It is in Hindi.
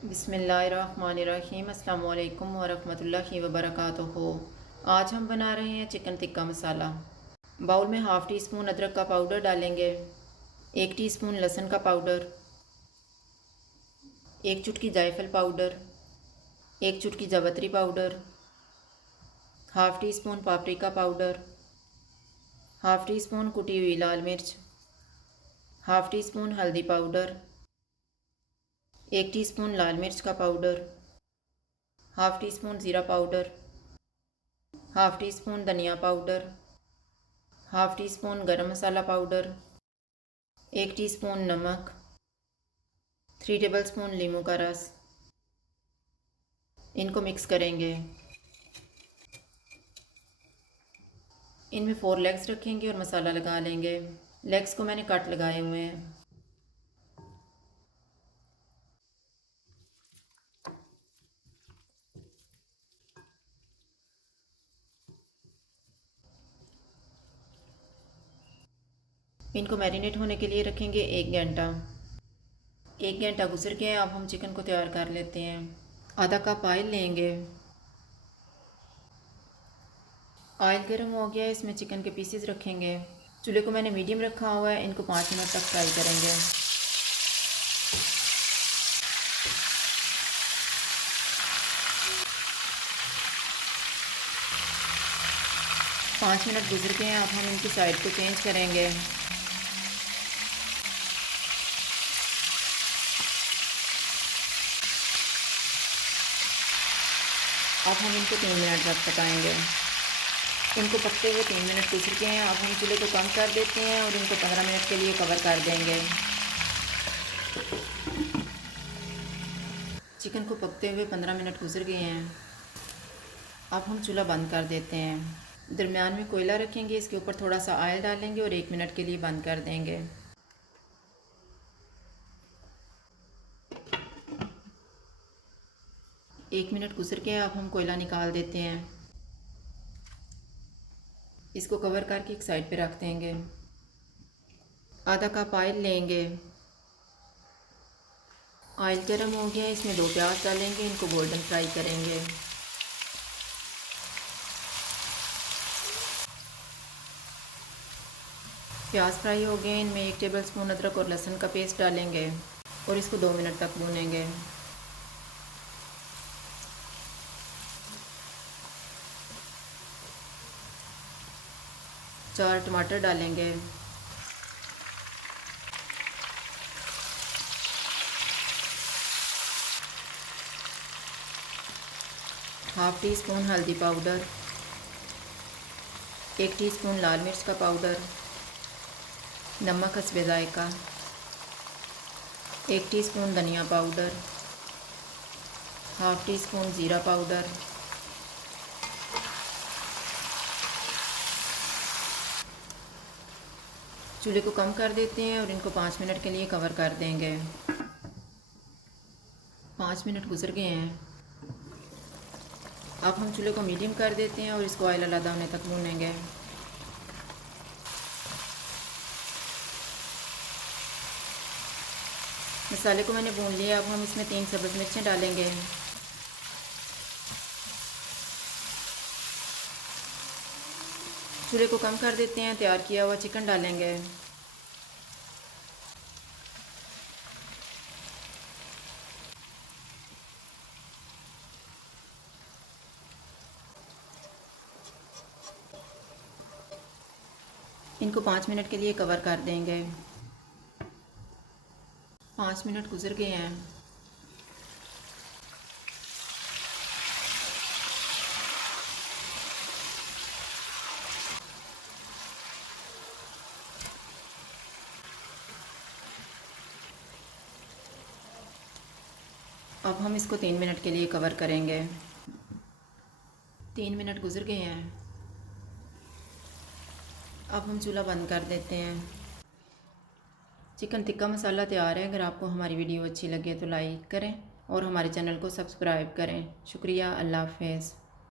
बिस्मिल्लाहिर्रहमानिर्रहीम। अस्सलाम वालेकुम वरहमतुल्लाहि वबरकातुहू। आज हम बना रहे हैं चिकन टिक्का मसाला। बाउल में हाफ़ टी स्पून अदरक का पाउडर डालेंगे, 1 टीस्पून लहसुन का पाउडर, 1 चुटकी जायफल पाउडर, 1 चुटकी जावित्री powder, half teaspoon paprika powder, half teaspoon कुटी हुई लाल मिर्च, हाफ़ टी स्पून हल्दी पाउडर, 1 टीस्पून लाल मिर्च का पाउडर, हाफ़ टी स्पून ज़ीरा पाउडर, हाफ़ टी स्पून धनिया powder, half teaspoon garam masala powder, 1 teaspoon नमक, 3 टेबलस्पून नींबू का रस। इनको मिक्स करेंगे। इनमें 4 लेग्स रखेंगे और मसाला लगा लेंगे। लेग्स को मैंने कट लगाए हुए हैं। इनको मैरिनेट होने के लिए रखेंगे 1 घंटा। 1 घंटा गुजर गया। अब हम चिकन को तैयार कर लेते हैं। आधा कप ऑयल लेंगे। ऑयल गर्म हो गया, इसमें चिकन के पीसेस रखेंगे। चूल्हे को मैंने मीडियम रखा हुआ है। इनको 5 मिनट तक फ्राई करेंगे। 5 मिनट गुजर गए हैं। अब हम इनकी साइड को चेंज करेंगे। अब हम इनको 3 मिनट तक पकाएंगे। इनको पकते हुए 3 मिनट गुजर गए हैं। अब हम चूल्हे को कम कर देते हैं और इनको 15 मिनट के लिए कवर कर देंगे। चिकन को पकते हुए 15 मिनट गुजर गए हैं। अब हम चूल्हा बंद कर देते हैं। दरमियान में कोयला रखेंगे, इसके ऊपर थोड़ा सा ऑयल डालेंगे और 1 मिनट के लिए बंद कर देंगे। एक मिनट गुजर गया। अब हम कोयला निकाल देते हैं। इसको कवर करके एक साइड पे रख देंगे। आधा कप ऑयल लेंगे। ऑयल गर्म हो गया, इसमें 2 प्याज डालेंगे। इनको गोल्डन फ्राई करेंगे। प्याज फ्राई हो गए, इनमें 1 टेबलस्पून अदरक और लहसुन का पेस्ट डालेंगे और इसको 2 मिनट तक भूनेंगे। चार टमाटर डालेंगे। हाफ़ टी स्पून हल्दी पाउडर, 1 टीस्पून लाल मिर्च का पाउडर, नमक हस्बे ज़ायक़ा, 1 टीस्पून धनिया पाउडर, हाफ़ टी स्पून ज़ीरा पाउडर, चूल्हे को कम कर देते हैं और इनको 5 मिनट के लिए कवर कर देंगे। 5 मिनट गुजर गए हैं। अब हम चूल्हे को मीडियम कर देते हैं और इसको ऑयल अलग होने तक भूनेंगे। मसाले को मैंने भून लिया। अब हम इसमें 3 सब्ज़ मिर्चें डालेंगे। चूल्हे को कम कर देते हैं। तैयार किया हुआ चिकन डालेंगे। इनको 5 मिनट के लिए कवर कर देंगे। 5 मिनट गुजर गए हैं। अब हम इसको 3 मिनट के लिए कवर करेंगे। 3 मिनट गुजर गए हैं। अब हम चूल्हा बंद कर देते हैं। चिकन टिक्का मसाला तैयार है। अगर आपको हमारी वीडियो अच्छी लगे तो लाइक करें और हमारे चैनल को सब्सक्राइब करें। शुक्रिया। अल्लाह हाफ़िज़।